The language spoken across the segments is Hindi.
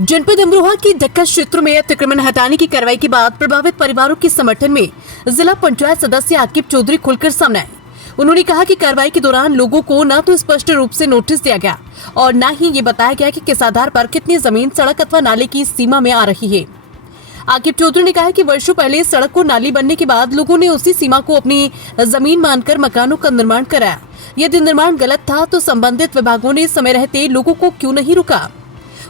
जनपद अमरोहा की डक्का क्षेत्र में अतिक्रमण हटाने की कार्रवाई के बाद प्रभावित परिवारों के समर्थन में जिला पंचायत सदस्य आकिब चौधरी खुलकर सामने आए। उन्होंने कहा कि कार्रवाई के दौरान लोगों को न तो स्पष्ट रूप से नोटिस दिया गया और न ही ये बताया गया कि किस आधार पर कितनी जमीन सड़क अथवा नाले की सीमा में आ रही है। आकिब चौधरी ने कहा कि वर्षों पहले सड़क को नाली बनने के बाद लोगों ने उसी सीमा को अपनी जमीन मानकर मकानों का निर्माण कराया। यदि निर्माण गलत था तो संबंधित विभागों ने समय रहते लोगों को क्यों नहीं रुका।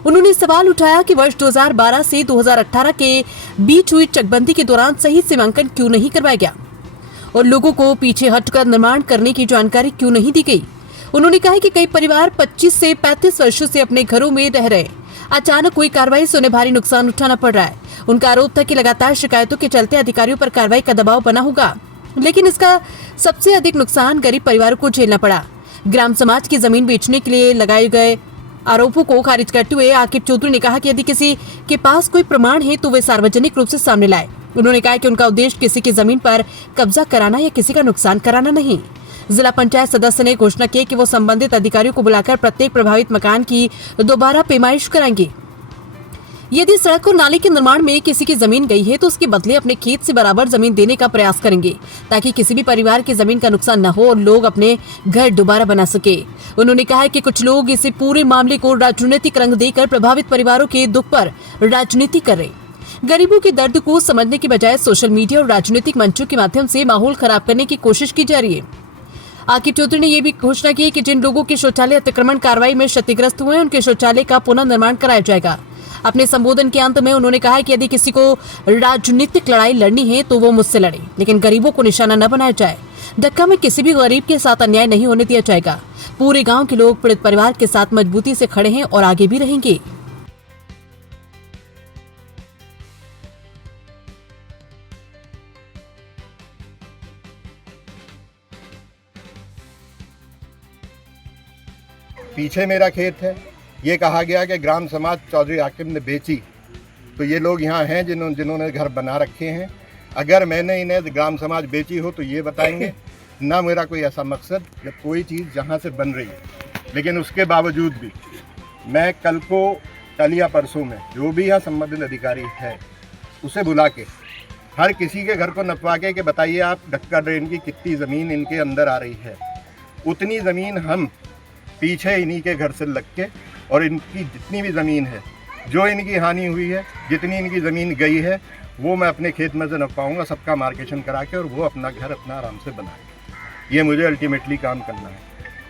उन्होंने सवाल उठाया कि वर्ष 2012 से 2018 के बीच हुई चकबंदी के दौरान सही सीमांकन क्यों नहीं करवाया गया और लोगों को पीछे हटकर निर्माण करने की जानकारी क्यों नहीं दी गई। उन्होंने कहा कि कई परिवार 25 से 35 वर्षों से अपने घरों में रह रहे, अचानक हुई कार्रवाई से उन्हें भारी नुकसान उठाना पड़ रहा है। उनका आरोप था कि लगातार शिकायतों के चलते अधिकारियों पर कार्रवाई का दबाव बना होगा, लेकिन इसका सबसे अधिक नुकसान गरीब परिवारों को झेलना पड़ा। ग्राम समाज की जमीन बेचने के लिए लगाए गए आरोपों को खारिज करते हुए आकिब चौधरी ने कहा कि यदि किसी के पास कोई प्रमाण है तो वे सार्वजनिक रूप से सामने लाए। उन्होंने कहा कि उनका उद्देश्य किसी की जमीन पर कब्जा कराना या किसी का नुकसान कराना नहीं। जिला पंचायत सदस्य ने घोषणा की कि वो संबंधित अधिकारियों को बुलाकर प्रत्येक प्रभावित मकान की दोबारा पैमाइश कराएंगे। यदि सड़क और नाले के निर्माण में किसी की जमीन गई है तो उसके बदले अपने खेत से बराबर जमीन देने का प्रयास करेंगे ताकि किसी भी परिवार की जमीन का नुकसान न हो और लोग अपने घर दोबारा बना सके। उन्होंने कहा कि कुछ लोग इस पूरे मामले को राजनीतिक रंग देकर प्रभावित परिवारों के दुख पर राजनीति कर रहे। गरीबों के दर्द को समझने की बजाय सोशल मीडिया और राजनीतिक मंचों के माध्यम से माहौल खराब करने की कोशिश की जा रही है। आकिब चौधरी ने यह भी घोषणा की कि जिन लोगों के शौचालय अतिक्रमण कार्रवाई में क्षतिग्रस्त हुए उनके शौचालय का पुनर्निर्माण कराया जाएगा। अपने संबोधन के अंत में उन्होंने कहा कि यदि किसी को राजनीतिक लड़ाई लड़नी है तो वो मुझसे लड़े, लेकिन गरीबों को निशाना न बनाया जाए। डक्का में किसी भी गरीब के साथ अन्याय नहीं होने दिया जाएगा। पूरे गांव के लोग पीड़ित परिवार के साथ मजबूती से खड़े हैं और आगे भी रहेंगे। पीछे मेरा खेत है। ये कहा गया कि ग्राम समाज चौधरी आकिब ने बेची, तो ये लोग यहाँ हैं जिन्होंने घर बना रखे हैं। अगर मैंने इन्हें ग्राम समाज बेची हो तो ये बताएंगे। ना मेरा कोई ऐसा मकसद या कोई चीज़ जहाँ से बन रही है, लेकिन उसके बावजूद भी मैं कल या परसों में जो भी यहाँ संबंधित अधिकारी है उसे बुला के हर किसी के घर को नपवा के बताइए आप डक्का ड्रेन की कितनी ज़मीन इनके अंदर आ रही है। उतनी ज़मीन हम पीछे इन्हीं के घर से लग के और इनकी जितनी भी ज़मीन है, जो इनकी हानि हुई है, जितनी इनकी ज़मीन गई है, वो मैं अपने खेत में से नपवाऊँगा, सबका मार्केशन करा के, और वो अपना घर अपना आराम से बनाए। ये मुझे अल्टीमेटली काम करना है।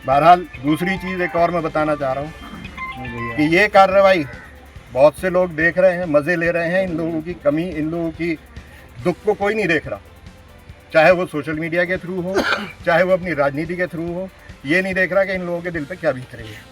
बहरहाल दूसरी चीज़ एक और मैं बताना चाह रहा हूँ कि ये कार्रवाई बहुत से लोग देख रहे हैं, मज़े ले रहे हैं। इन लोगों की कमी, इन लोगों की दुख को कोई नहीं देख रहा, चाहे वो सोशल मीडिया के थ्रू हो, चाहे वो अपनी राजनीति के थ्रू हो। ये नहीं देख रहा कि इन लोगों के दिल पे क्या बीत रही है।